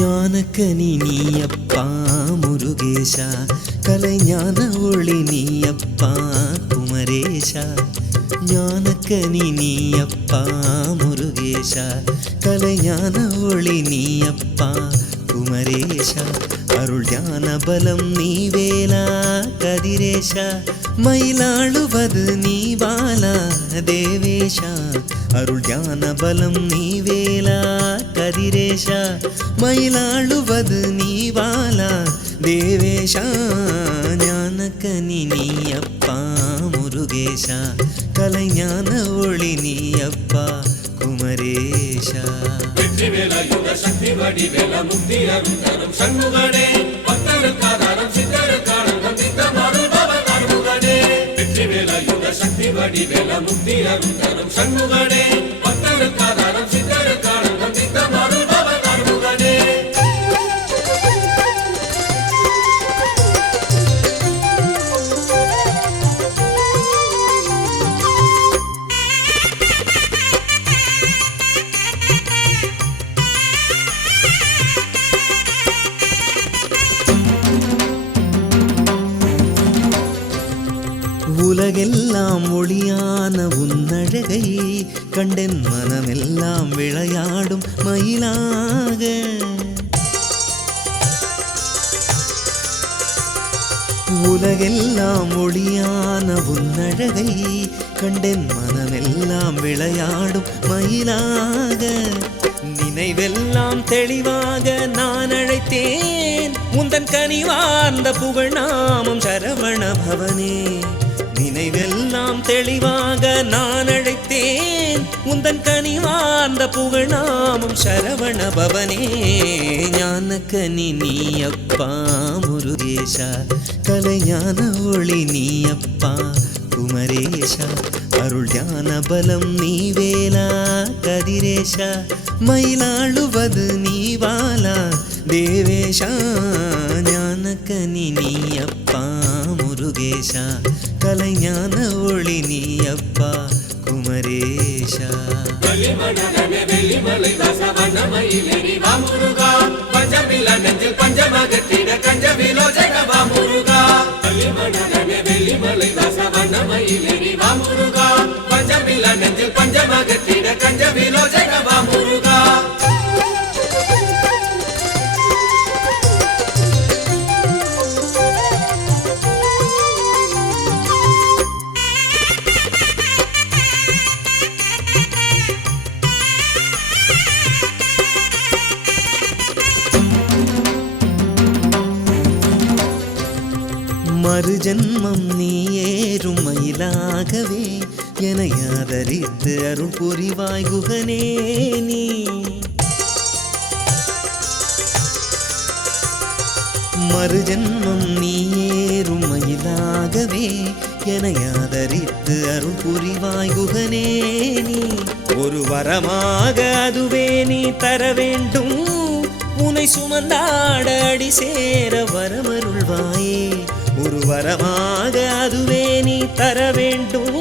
ஞானக்கனி நீயப்பா முருகேஷா, கலைஞான ஒளி நீயப்பா குமரேஷா. ஞானக்கனி நீயப்பா முருகேஷா, கலைஞான ஒளி நீயப்பா குமரேஷா. அருள் ஞான பலம் நீ வேலா கதிரேஷா, மயிலாளுவது நீ பாலா தேவேஷா. அருள் ஞான பலம் நீ வேலா கதிரேஷா, மயிலாளுவது நீ பாலா தேவேஷா. ஞானக்கனி நீயப்பா முருகேஷா, கலைஞான ஒளி நீயப்பா குமரேஷா. வெற்றிவேலாயுத சக்தி வடிவேல முக்தி அருந்தரும் சண்முகனே, பக்தருக்காதாரம் சித்தருக்கானந்தம் நித்தமருள் பவ கருமுகனே. வெற்றிவேலாயுத சக்தி வடிவேல முக்தி அருந்தரும் சண்முகனே, பக்தருக்காதாரம் சித்தருக்கானந்தம் நித்தமருள் பவ கருமுகனே. உலகெல்லாம் ஒளியான உன்னழகை கண்டென் மனமெல்லாம் விளையாடும் மயிலாக. உலகெல்லாம் ஒளியான உன்னழகை கண்டென் மனமெல்லாம் விளையாடும் மயிலாக. நினைவெல்லாம் தெளிவாக நான் அழைத்தேன் உந்தன் கனிவார்ந்த புகழ் நாமம் சரவண பவனே. நினைவெல்லாம் தெளிவாக நான் அழைத்தேன் உந்தன் கனிவார்ந்த புகழ் நாமம் சரவண பவனே. ஞானக்கனி நீயப்பா முருகேஷா, கலைஞான ஒளி நீயப்பா குமரேஷா. அருள் ஞான பலம் நீ வேலா கதிரேஷா, மயிலாளுவது நீ பாலா தேவேஷா. ஞானக்கனி நீயப்பா முருகேஷா, கலைஞான ஒளி நீயப்பா குமரேஷா. வள்ளிமணகனே வெள்ளிமலை வாசவனமயிலேறி வா முருகா, பஞ்சமில நெஞ்சில் பஞ்சமகற்றிட கஞ்சவிலோச்சக வா முருகா. வள்ளிமணகனே வெள்ளிமலை வாசவனமயிலேறி வா முருகா, பஞ்சமில நெஞ்சில் பஞ்சமகற்றிட கஞ்சவிலோச்சக வா முருகா. மறுஜன்மம் நீ ஏறும் மயிலாகவே என்னை ஆதரித்து அருள் புரிவாய் குகனே நீ. மறுஜன்மம் நீ ஏறும் மயிலாகவே என்னை ஆதரித்து அருள் புரிவாய் குகனே நீ. ஒரு வரமாக அதுவே நீ தர வேண்டும், உன்னை சுமந்தாட அடி சேர வரமருள்வாயே. ஒரு வரமாக அதுவே நீ தர வேண்டும்,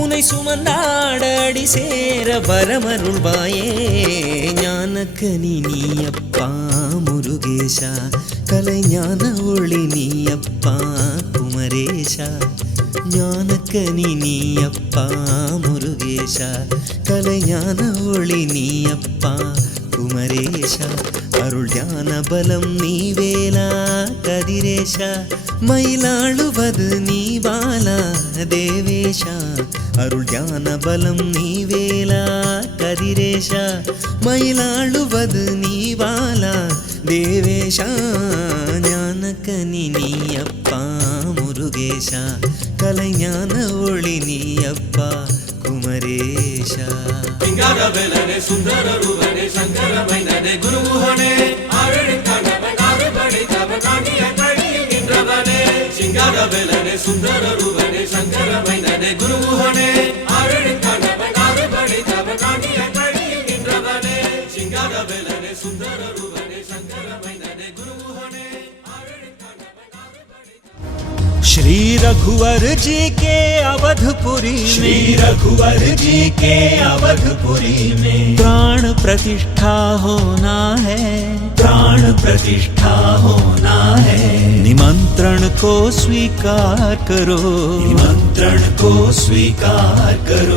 உன்னை சுமந்தாட அடி சேர வரமருள்வாயே. ஞானக்கனி நீயப்பா முருகேஷா, கலைஞான ஒளி நீயப்பா குமரேஷா. ஞானக்கனி நீயப்பா முருகேஷா, கலைஞான ஒளி நீயப்பா குமரேஷா. அருள் ஞான பலம் நீ வேலா கதிரேஷா, மயிலாளுவது நீ பாலா தேவேஷா. அருள் ஞான பலம் நீ வேலா கதிரேஷா, மயிலாளுவது நீ பாலா தேவேஷா. ஞானக்கனி நீயப்பா முருகேஷா, கலைஞான ஒளி நீயப்பா குமரேஷா. சிங்காரவேலனே சுந்தர ரூபனே சங்கர மைந்தனே குருமுகனே, ஆழெழுத்தாண்டவன் ஆறுபடைத்தவன் காணிய கழியில் நின்றவனே. சிங்காரவேலனே சுந்தர ரூபனே சங்கர மைந்தனே குருமுகனே, ஆழெழுத்தாண்டவன் ஆறுபடைத்தவன் காணிய கழியில் நின்றவனே. சிங்காரவேலனே சுந்தர ரூபனே சங்கர மைந்தனே குருமுகனே, ஆழெழுத்தாண்டவன் ஆறுபடைத்தவன். श्री रघुवर जी के अवधपुरी, श्री रघुवर जी के अवधपुरी में प्राण प्रतिष्ठा होना है, प्राण प्रतिष्ठा होना है। निमंत्रण को स्वीकार करो, निमंत्रण को स्वीकार करो।